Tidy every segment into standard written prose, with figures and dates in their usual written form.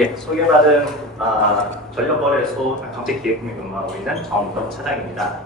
예, 소개받은 전력거래소 정책기획팀에 근무하고 있는 정우덕 차장입니다.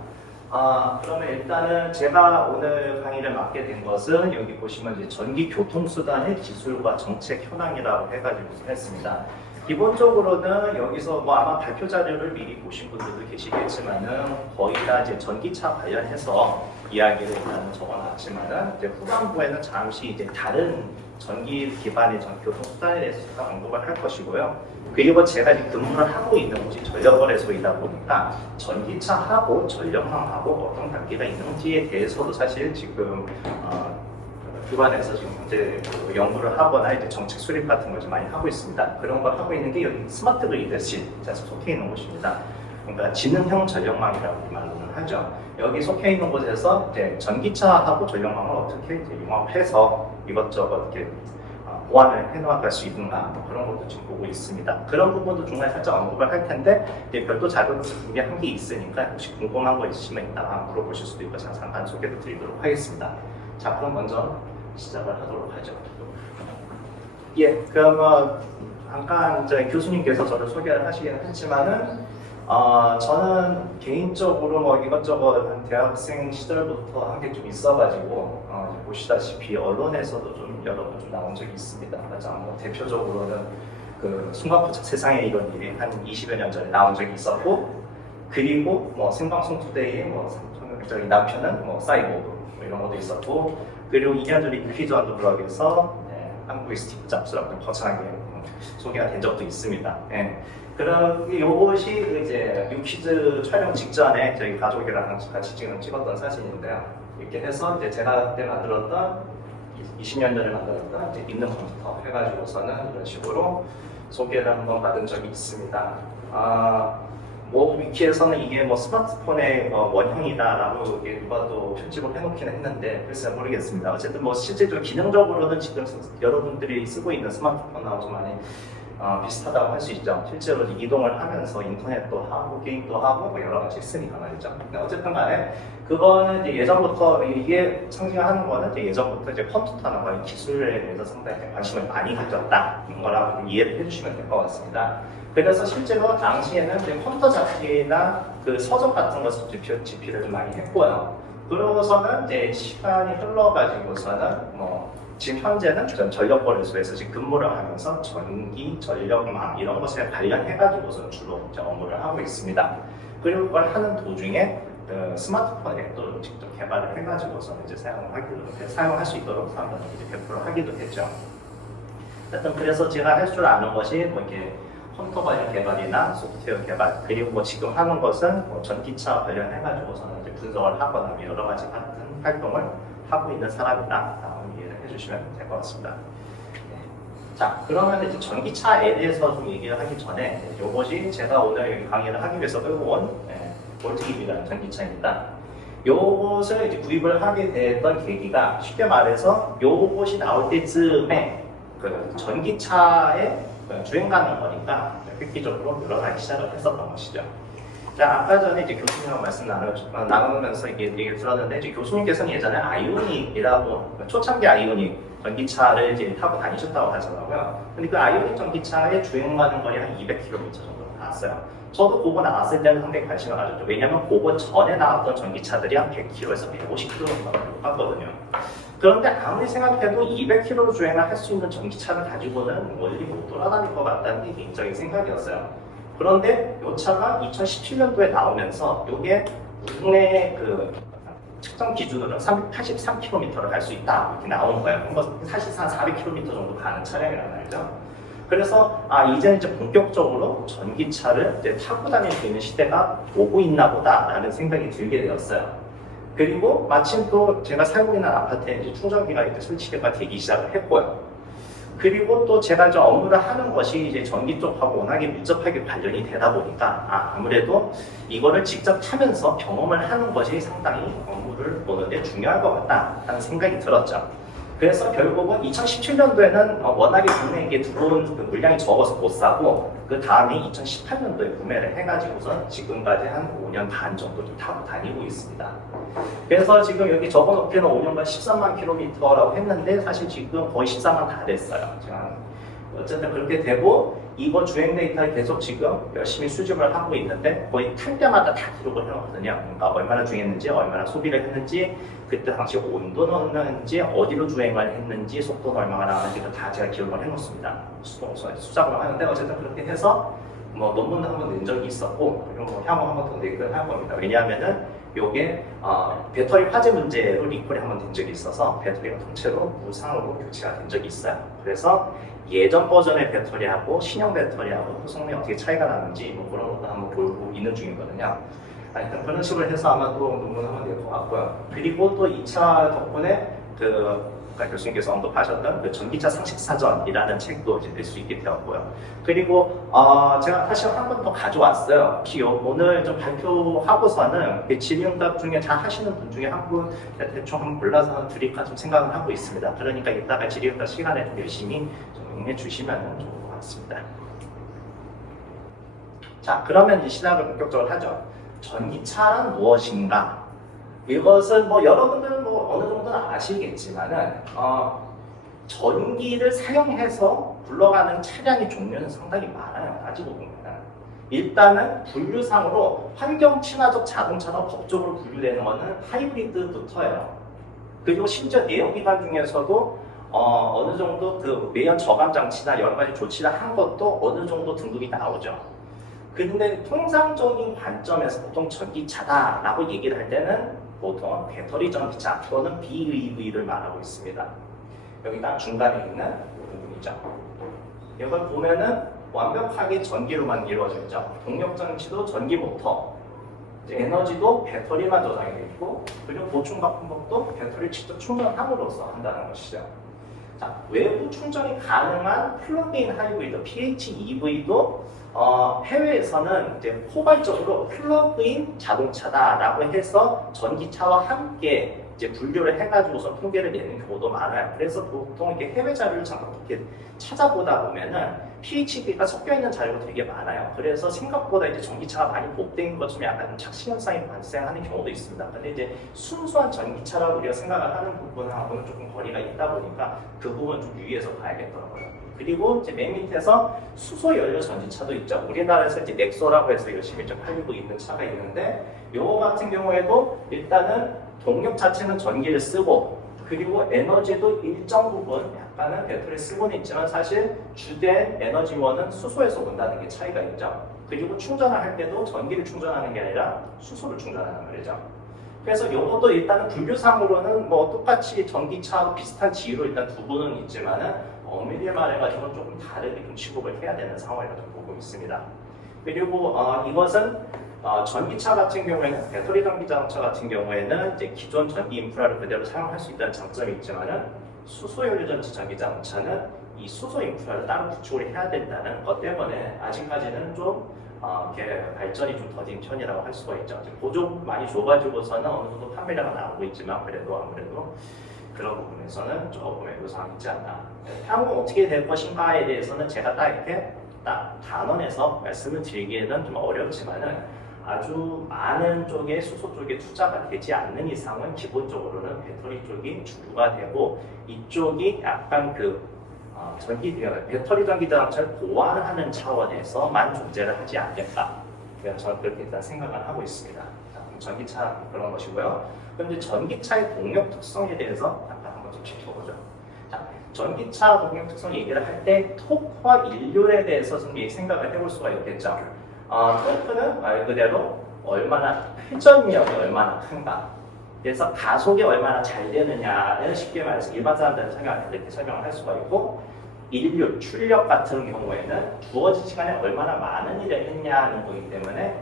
그러면 일단은 제가 오늘 강의를 맡게 된 것은 여기 보시면 이제 전기교통수단의 기술과 정책 현황이라고 해가지고 했습니다. 기본적으로는 여기서 뭐 아마 발표 자료를 미리 보신 분들도 계시겠지만은 거의 다 이제 전기차 관련해서 이야기를 일단 적어놨지만은 이제 후반부에는 잠시 이제 다른 전기 기반의 교통수단에 대해서 언급을 할 것이고요. 그리고 제가 이제 근무를 하고 있는 곳이 전력거래소이다 보니까 전기차하고 전력망하고 어떤 관계가 있는지에 대해서도 사실 지금 기관에서 지금 현재 연구를 하거나 이제 정책 수립 같은 걸 좀 많이 하고 있습니다. 그런 걸 하고 있는 게 여기 스마트 그리드실에 속해 있는 곳입니다. 그러니까 지능형 전력망이라고 말로는 하죠. 여기 속해 있는 곳에서 이제 전기차하고 전력망을 어떻게 이제 융합해서 이것저것 이렇게 보완을 해나갈 수 있는가 그런 것도 지금 보고 있습니다. 그런 부분도 중간에 살짝 언급을 할 텐데 이제 별도 자료를 준비한 게 있으니까 혹시 궁금한 거 있으시면 이따가 물어보실 수도 있고 제가 잠깐 소개를 드리도록 하겠습니다. 자, 그럼 먼저 시작을 하도록 하죠. 예, 그럼 잠깐 저희 교수님께서 저를 소개를 하시긴 했지만은 저는 개인적으로 뭐 이것저것 대학생 시절부터 한 게 좀 있어가지고 보시다시피 언론에서도 좀 여러 번 좀 나온 적이 있습니다. 가장 뭐 대표적으로는 그 숨가포차 세상에 이런 일이 한 20여 년 전에 나온 적이 있었고, 그리고 뭐 생방송 투데이의 뭐 저희 남편은 뭐 사이보그 뭐 이런 것도 있었고, 그리고 2년 전에 퀴즈 언더 블럭에서 한국의 스티브 잡스라고 거창하게 소개가 된 적도 있습니다. 그럼 이것이 이제 유퀴즈 촬영 직전에 저희 가족이랑 같이 찍었던 사진인데요. 이렇게 해서 이제 제가 그때 만들었던 20년 전에 만들었던 이제 있는 컴퓨터 해가지고서는 이런 식으로 소개를 한번 받은 적이 있습니다. 뭐 위키에서는 이게 뭐 스마트폰의 원형이다라고 누가 또 편집을 해놓기는 했는데 글쎄 모르겠습니다. 어쨌든 뭐 실제로 기능적으로는 지금 여러분들이 쓰고 있는 스마트폰하고 좀 많이 비슷하다고 할 수 있죠. 실제로 이동을 하면서 인터넷도 하고 게임도 하고 뭐 여러 가지 쓰니까 말이죠. 근데 어쨌든 간에 그거는 이제 예전부터 이게 상징하는 거는 이제 예전부터 이제 컴퓨터나 뭐 기술에 대해서 상당히 관심을 많이 가졌다는 거라고 좀 이해를 해주시면 될 것 같습니다. 그래서 실제로 당시에는 이제 컴퓨터 잡지나 그 서적 같은 것을 집필을 좀 많이 했고요. 그러고서는 이제 시간이 흘러가지고서는 뭐 지금 현재는 전력거래소에서 지금 근무를 하면서 전기, 전력망 이런 것에 관련해가지고서 주로 이제 업무를 하고 있습니다. 그리고 그걸 하는 도중에 스마트폰 앱도 직접 개발을 해가지고서는 이제 사용할 수 있도록 사람들한테 이제 배포를 하기도 했죠. 하여튼 그래서 제가 할 줄 아는 것이 뭐 이렇게 컴퓨터 관련 개발이나 소프트웨어 개발, 그리고 뭐 지금 하는 것은 뭐 전기차 관련해가지고서는 이제 분석을 하거나 여러 가지 같은 활동을 하고 있는 사람이다. 해주시면 될 것 같습니다. 자, 그러면 이제 전기차에 대해서 좀 얘기를 하기 전에 이것이 제가 오늘 여기 강의를 하기 위해서 끌고 온 볼트기비라는 전기차입니다. 요것을 이제 구입을 하게 됐던 계기가 쉽게 말해서 요것이 나올 때쯤에 그 전기차의 주행 가능 거리가 획기적으로 늘어나기 시작을 했었던 것이죠. 자, 아까 전에 이제 교수님하고 말씀 나누면서 이게 얘기를 들었는데, 이제 교수님께서는 예전에 아이오닉이라고, 초창기 아이오닉 전기차를 이제 타고 다니셨다고 하더라고요. 근데 그 아이오닉 전기차의 주행 가는 거리 한 200km 정도 나왔어요. 저도 그거 나왔을 때는 상당히 관심을 가졌죠. 왜냐면 그거 전에 나왔던 전기차들이 한 100km에서 150km 정도 갔거든요. 그런데 아무리 생각해도 200km 주행을 할 수 있는 전기차를 가지고는 멀리 못 돌아다닐 것 같다는 게 개인적인 생각이었어요. 그런데 이 차가 2017년도에 나오면서 이게 국내 그 측정 기준으로 383km를 갈 수 있다 이렇게 나오는 거예요. 사실상 400km 정도 가는 차량이란 말이죠. 그래서 이제 본격적으로 전기차를 이제 타고 다닐 수 있는 시대가 오고 있나 보다라는 생각이 들게 되었어요. 그리고 마침 또 제가 살고 있는 아파트에 이제 충전기가 이제 설치가 되기 시작을 했고요. 그리고 또 제가 이제 업무를 하는 것이 이제 전기 쪽하고 워낙에 밀접하게 관련이 되다 보니까 아무래도 이거를 직접 타면서 경험을 하는 것이 상당히 업무를 보는데 중요할 것 같다는 생각이 들었죠. 그래서 결국은 2017년도에는 워낙에 국내에 들어온 그 물량이 적어서 못 사고 그 다음에 2018년도에 구매를 해가지고서 지금까지 한 5년 반 정도 좀 타고 다니고 있습니다. 그래서 지금 여기 적어놓기는 5년간 13만 킬로미터라고 했는데 사실 지금 거의 14만 다 됐어요. 제가 어쨌든 그렇게 되고 이거 주행 데이터를 계속 지금 열심히 수집을 하고 있는데 거의 탈 때마다 다 기록을 해놓거든요. 그러니까 얼마나 주행했는지, 얼마나 소비를 했는지, 그때 당시 온도는 얼마인지, 어디로 주행을 했는지, 속도는 얼마나 나왔는지 다 제가 기록을 해놓습니다. 수작을 하는데 어쨌든 그렇게 해서 뭐 논문도 한번 낸 적이 있었고 그리고 뭐 향후 한번 더 내기를 할 겁니다. 왜냐하면은 요게 배터리 화재 문제로 리콜이 한번 된 적이 있어서 배터리가 통째로 무상으로 교체가 된 적이 있어요. 그래서 예전 버전의 배터리하고 신형 배터리하고 성능이 어떻게 차이가 나는지 뭐 그런 것도 한번 보고 있는 중이거든요. 하여튼 그런 식으로 해서 아마 또 논문 한번 낼 것 같고요. 그리고 또 2차 덕분에 아까 교수님께서 언급하셨던 그 전기차 상식사전이라는 책도 이제 낼 수 있게 되었고요. 그리고 제가 사실 한 번 더 가져왔어요. 혹시 오늘 좀 발표하고서는 질의응답 중에 잘 하시는 분 중에 한 분 대충 한번 골라서 드릴까 좀 생각을 하고 있습니다. 그러니까 이따가 질의응답 시간에 좀 열심히 좀 응해 주시면 좋을 것 같습니다. 자, 그러면 이제 시작을 본격적으로 하죠. 전기차란 무엇인가? 이것은 뭐 여러분들은 뭐 어느 정도는 아시겠지만은 전기를 사용해서 굴러가는 차량의 종류는 상당히 많아요. 따지고 보면은 일단은 분류상으로 환경 친화적 자동차로 법적으로 분류되는 것은 하이브리드부터예요. 그리고 심지어 내연기관 중에서도 어느 정도 그 매연 저감 장치나 여러 가지 조치를 한 것도 어느 정도 등급이 나오죠. 그런데 통상적인 관점에서 보통 전기차다라고 얘기를 할 때는 보통 배터리 전기차 또는 BEV를 말하고 있습니다. 여기가 중간에 있는 부분이죠. 이걸 보면은 완벽하게 전기로만 이루어져 있죠. 동력 장치도 전기 모터, 에너지도 배터리만 저장이 되어 있고, 그리고 보충 바꿈법도 배터리를 직접 충전함으로써 한다는 것이죠. 자, 외부 충전이 가능한 플러그인 하이브리드 PHEV도 해외에서는 이제 포괄적으로 플러그인 자동차다라고 해서 전기차와 함께 이제 분류를 해가지고서 통계를 내는 경우도 많아요. 그래서 보통 이렇게 해외 자료를 잠깐 이렇게 찾아보다 보면은 PHEV가 섞여 있는 자료가 되게 많아요. 그래서 생각보다 이제 전기차가 많이 복된 것좀 약간 착시 현상이 발생하는 경우도 있습니다. 근데 이제 순수한 전기차라고 우리가 생각을 하는 부분하고는 조금 거리가 있다 보니까 그 부분 좀 유의해서 봐야겠더라고요. 그리고 이제 맨 밑에서 수소 연료 전지차도 있죠. 우리나라에서 이제 넥소라고 해서 열심히 좀 팔리고 있는 차가 있는데, 요거 같은 경우에도 일단은 동력 자체는 전기를 쓰고, 그리고 에너지도 일정 부분 약간은 배터리 쓰고는 있지만 사실 주된 에너지원은 수소에서 온다는 게 차이가 있죠. 그리고 충전을 할 때도 전기를 충전하는 게 아니라 수소를 충전하는 말이죠. 그래서 요것도 일단은 분류상으로는 뭐 똑같이 전기차하고 비슷한 지위로 일단 두고는 있지만은 엄밀히 말해가지고 조금 다르게 좀 취급을 해야 되는 상황이라고 좀 보고 있습니다. 그리고 이것은 전기차 같은 경우에는 배터리 전기 자동차 같은 경우에는 이제 기존 전기 인프라를 그대로 사용할 수 있다는 장점이 있지만은 수소연료 전기 자동차는 이 수소 인프라를 따로 구축을 해야 된다는 것 때문에 아직까지는 좀 이렇게 발전이 좀 더딘 편이라고 할 수가 있죠. 보조 많이 줘가지고서는 어느 정도 판매량은 나오고 있지만 그래도 아무래도 그런 부분에서는 조금 애로사항이 있지 않나. 향후 어떻게 될 것인가에 대해서는 제가 딱 이렇게 딱 단언해서 말씀을 드리기에는 좀 어렵지만은 아주 많은 쪽에 수소 쪽에 투자가 되지 않는 이상은 기본적으로는 배터리 쪽이 주류가 되고 이쪽이 약간 배터리 전기 자동차를 보완하는 차원에서만 존재를 하지 않겠다. 저는 그렇게 일단 생각을 하고 있습니다. 자, 전기차 그런 것이고요. 그럼 이제 전기차의 동력 특성에 대해서 잠깐 한번 좀 짚어보죠. 자, 전기차 동력 특성 얘기를 할 때 토크와 일률에 대해서 좀 생각을 해볼 수가 있겠죠. 토크는 말 그대로 얼마나 회전력이 얼마나 큰가. 그래서 가속이 얼마나 잘 되느냐를 쉽게 말해서 일반 사람들은 이렇게 설명을 할 수가 있고, 인류, 출력 같은 경우에는 주어진 시간에 얼마나 많은 일을 했냐는 거기 때문에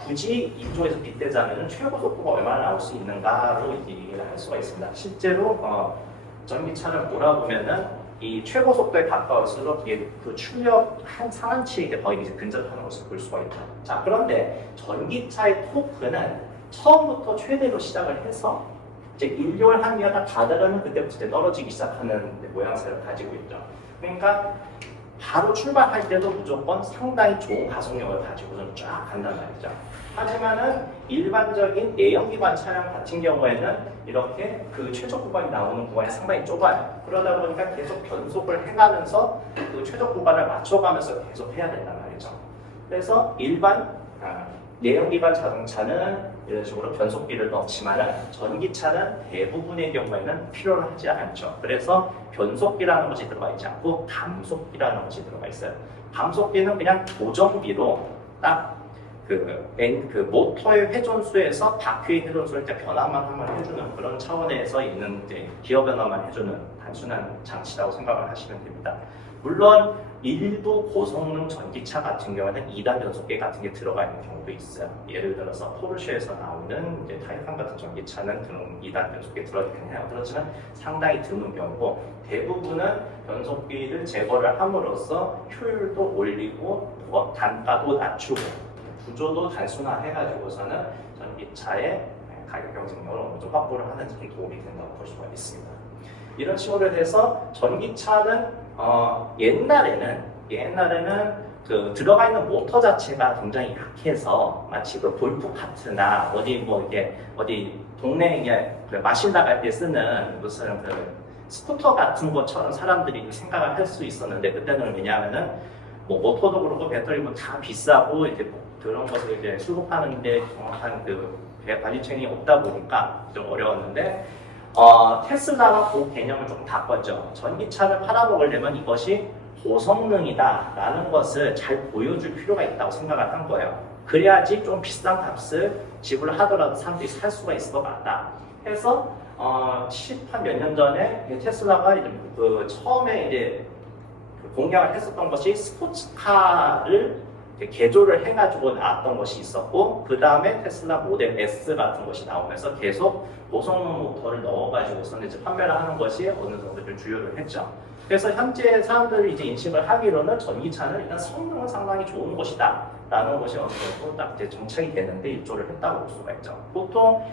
굳이 이쪽에서 빗대자면 최고 속도가 얼마나 나올 수 있는가로 얘기를 할 수가 있습니다. 실제로 전기차를 몰아보면은 이 최고 속도에 가까울수록 그 출력 한 상한치에 거의 이제 근접하는 것을 볼 수가 있다. 자, 그런데 전기차의 토크는 처음부터 최대로 시작을 해서 이제 인류를 한미가 딱 다다르면 그때부터 이제 떨어지기 시작하는 모양새를 가지고 있죠. 그러니까 바로 출발할 때도 무조건 상당히 좋은 가속력을 가지고는 쫙 간단 말이죠. 하지만은 일반적인 내연기관 차량 같은 경우에는 이렇게 그 최저 구간이 나오는 구간이 상당히 좁아요. 그러다 보니까 계속 변속을 해가면서 그 최저 구간을 맞춰가면서 계속 해야 된단 말이죠. 그래서 일반 내연기관 자동차는 이런 식으로 변속기를 넣지만은 전기차는 대부분의 경우에는 필요를 하지 않죠. 그래서 변속기라는 것이 들어가 있지 않고 감속기라는 것이 들어가 있어요. 감속기는 그냥 고정비로 딱 그 모터의 회전수에서 바퀴의 회전수를 변화만 한번 해주는 그런 차원에서 있는 기어 변화만 해주는 단순한 장치라고 생각을 하시면 됩니다. 물론 일부 고성능 전기차 같은 경우는 2단 변속기 같은 게 들어가 있는 경우도 있어요. 예를 들어서 포르쉐에서 나오는 타이칸 같은 전기차는 그런 2단 변속기 들어있긴 해요. 그렇지만 상당히 드문 경우고 대부분은 변속기를 제거를 함으로써 효율도 올리고 단가도 낮추고 구조도 단순화해가지고서는 전기차의 가격 경쟁력을 어느 정도 확보를 하는 데 도움이 된다고 볼 수가 있습니다. 이런 식으로 해서 전기차는 옛날에는 그 들어가 있는 모터 자체가 굉장히 약해서 마치 그 골프 카트나 어디 동네에 마실 나갈 때 쓰는 무슨 그 스쿠터 같은 것처럼 사람들이 생각을 할 수 있었는데 그때는 왜냐하면은 뭐 모터도 그렇고 배터리도 다 비싸고 이제 그런 것을 이제 수급하는데 정확한 그 관리체인이 없다 보니까 좀 어려웠는데 테슬라가 그 개념을 좀 바꿨죠. 전기차를 팔아먹으려면 이것이 고성능이다라는 것을 잘 보여줄 필요가 있다고 생각을 한 거예요. 그래야지 좀 비싼 값을 지불하더라도 사람들이 살 수가 있을 것 같다. 해서 한 몇 년 전에 테슬라가 이제 처음에 이제 공략을 했었던 것이 스포츠카를 개조를 해가지고 나왔던 것이 있었고 그 다음에 테슬라 모델 S 같은 것이 나오면서 계속 고성능 모터를 넣어가지고서 이제 판매를 하는 것이 어느 정도 좀 주요를 했죠. 그래서 현재 사람들이 이제 인식을 하기로는 전기차는 일단 성능은 상당히 좋은 것이다 라는 것이 어느 정도 딱 이제 정착이 됐는데 입조를 했다고 볼 수가 있죠. 보통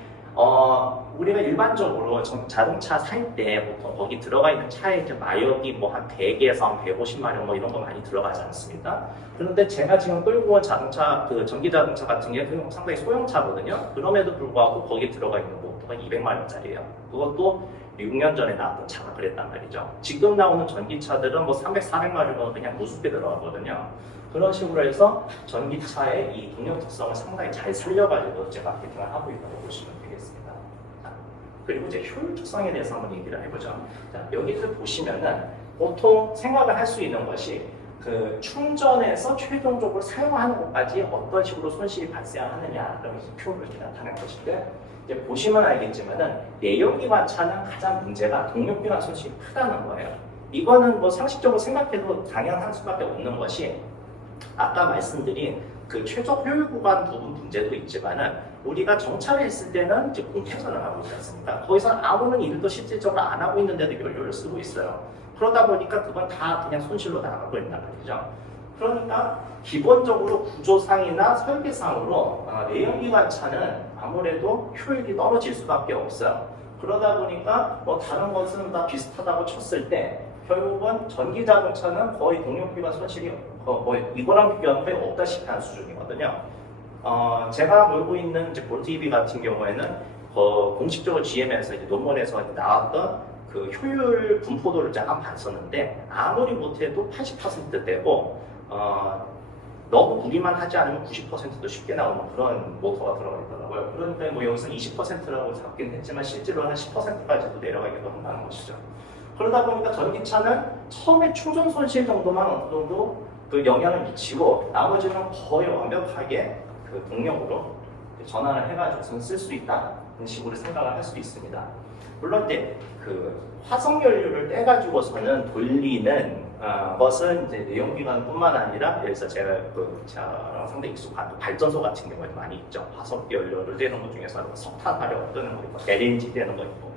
우리가 일반적으로 자동차 살 때 보통 거기 들어가 있는 차에 이제 마력이 뭐 한 100에서 150마력 뭐 이런 거 많이 들어가지 않습니까? 그런데 제가 지금 끌고 온 자동차, 그 전기 자동차 같은 게 상당히 소형차거든요. 그럼에도 불구하고 거기 들어가 있는 모터가 200마력짜리예요. 그것도 6년 전에 나왔던 차가 그랬단 말이죠. 지금 나오는 전기차들은 뭐 300, 400마력은 그냥 무섭게 들어가거든요. 그런 식으로 해서 전기차의 이 동력 특성을 상당히 잘 살려가지고 제 마케팅을 하고 있다고 보시면 되겠습니다. 자, 그리고 이제 효율 특성에 대해서 한번 얘기를 해보죠. 자, 여기서 보시면은 보통 생각을 할 수 있는 것이 그 충전해서 최종적으로 사용하는 것까지 어떤 식으로 손실이 발생하느냐 그런 표로 이렇게 나타낸 것인데 이제 보시면 알겠지만은 내연기관 차는 가장 문제가 동력기관 손실이 크다는 거예요. 이거는 뭐 상식적으로 생각해도 당연한 수밖에 없는 것이 아까 말씀드린 그 최저 효율 구간 부분 문제도 있지만은 우리가 정차를 했을 때는 이제 공태전을 하고 있지 않습니까? 거기서 아무런 일도 실질적으로 안 하고 있는데도 연료를 쓰고 있어요. 그러다 보니까 그건 다 그냥 손실로 나가고 있단 말이죠. 그러니까 기본적으로 구조상이나 설계상으로 내연기관 차는 아무래도 효율이 떨어질 수밖에 없어요. 그러다 보니까 뭐 다른 것은 다 비슷하다고 쳤을 때 결국은 전기자동차는 거의 동력기관 손실이 거의 이거랑 비교하면 거의 없다시피 한 수준이거든요. 제가 몰고 있는 이제 볼트 EV 같은 경우에는 공식적으로 GM에서 이제 논문에서 나왔던 그 효율 분포도를 잠깐 봤었는데 아무리 못해도 80%대고 너무 무리만 하지 않으면 90%도 쉽게 나오는 그런 모터가 들어가 있더라고요. 그런데 뭐 여기서는 20%라고 잡긴 했지만 실제로 한 10%까지도 내려가기도 한다는 것이죠. 그러다 보니까 전기차는 처음에 충전 손실 정도만 어느 정도 그 영향을 미치고 나머지는 거의 완벽하게 그 동력으로 전환을 해가지고 쓸 수 있다는 식으로 생각을 할 수 있습니다. 물론 이제 그 화석 연료를 떼가지고서는 돌리는 것은 이제 내연기관뿐만 아니라 여기서 제가 저랑 상당히 익숙한 발전소 같은 경우에 많이 있죠. 화석 연료를 떼는 것 중에서 석탄 화력 뜨는 거 있고 LNG 떼는 거 있고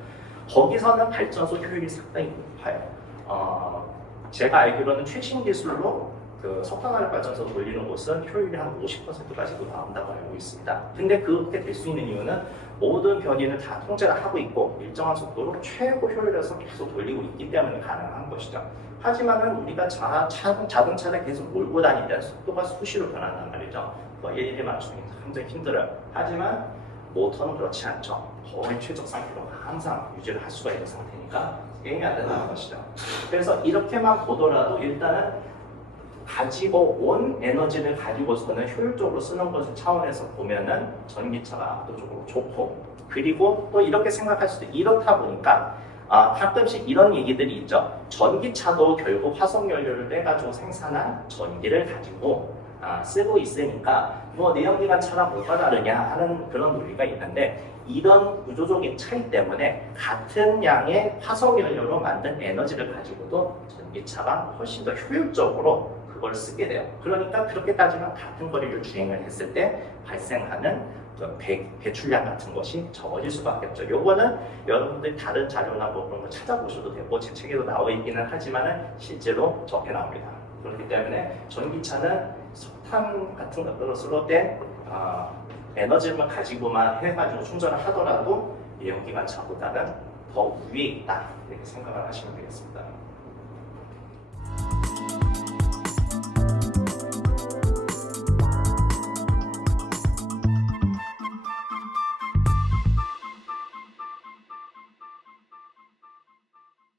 거기서는 발전소 효율이 상당히 높아요. 제가 알기로는 최신 기술로 그 석탄화력 발전소 돌리는 곳은 효율이 한 50%까지도 나온다고 알고 있습니다. 근데 그렇게 될 수 있는 이유는 모든 변이를 다 통제를 하고 있고 일정한 속도로 최고 효율에서 계속 돌리고 있기 때문에 가능한 것이죠. 하지만은 우리가 자동차를 계속 몰고 다니는 속도가 수시로 변한단 말이죠. 일일이 맞추기 굉장히 힘들어요. 하지만 모터는 그렇지 않죠. 거의 최적 상태로 항상 유지를 할 수가 있는 상태니까 게임이 안 된다는 것이죠. 그래서 이렇게만 보더라도 일단은 가지고 온 에너지를 가지고서는 효율적으로 쓰는 것을 차원에서 보면은 전기차가 압도적으로 좋고, 그리고 또 이렇게 생각할 수도 이렇다 보니까 가끔씩 이런 얘기들이 있죠. 전기차도 결국 화석연료를 빼가지고 생산한 전기를 가지고 쓰고 있으니까 뭐 내연기관 차랑 뭐가 다르냐 하는 그런 논리가 있는데, 이런 구조적인 차이 때문에 같은 양의 화석연료로 만든 에너지를 가지고도 전기차가 훨씬 더 효율적으로 그걸 쓰게 돼요. 그러니까 그렇게 따지면 같은 거리를 주행을 했을 때 발생하는 배출량 같은 것이 적어질 수밖에 없죠. 요거는 여러분들이 다른 자료나 뭐 그런 거 찾아보셔도 되고 제 책에도 나와 있기는 하지만은 실제로 적게 나옵니다. 그렇기 때문에 전기차는 석탄 같은 것으로 된 에너지만 가지고만 해가지고 충전을 하더라도 내연기관차보다는 더 위에 있다, 이렇게 생각을 하시면 되겠습니다.